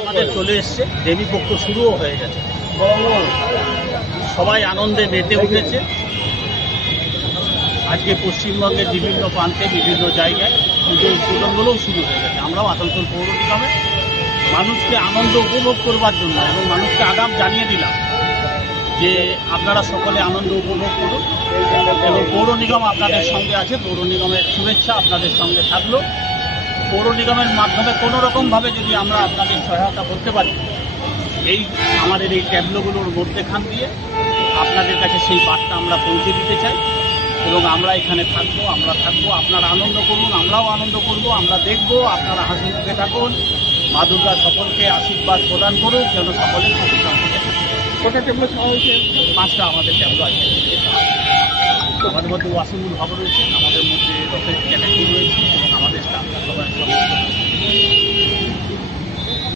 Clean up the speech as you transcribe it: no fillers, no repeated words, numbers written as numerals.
আমাদের চলে এসছে, দেবীপক্ষ শুরুও হয়ে গেছে, সবাই আনন্দে মেতে উঠেছে। আজকে পশ্চিমবঙ্গের বিভিন্ন প্রান্তে বিভিন্ন জায়গায় পুজো উদ্বোধনগুলোও শুরু হয়ে গেছে। আমরাও আসানসোল পৌর নিগমে মানুষকে আনন্দ উপভোগ করবার জন্য এবং মানুষকে আগাম জানিয়ে দিলাম যে আপনারা সকলে আনন্দ উপভোগ করুন এবং পৌর নিগম আপনাদের সঙ্গে আছে। পৌর নিগমের শুভেচ্ছা আপনাদের সঙ্গে থাকলো। পৌর নিগমের মাধ্যমে কোনো রকমভাবে যদি আমরা আপনাদের সহায়তা করতে পারি, এই আমাদের এই ট্যাবলোগুলোর মধ্যেখান দিয়ে আপনাদের কাছে সেই বার্তা আমরা পৌঁছে দিতে চাই এবং আমরা এখানে থাকবো, আপনারা আনন্দ করুন, আমরাও আনন্দ করব, আমরা দেখব, আপনারা হাসি মুখে থাকুন। মা দুর্গা সকলকে আশীর্বাদ প্রদান করুক, যেন সকলের সুখী সম্পর্কে থাকে। কোটা ট্যাবলো খাওয়া হয়েছে? 5টা আমাদের ট্যাবলো আছে। আমাদের মধ্যে ওয়াসিমুল হক রয়েছে, আমাদের মধ্যে রকেট ক্যাটাগরি রয়েছে এবং আমাদের স্টাফরা সবাই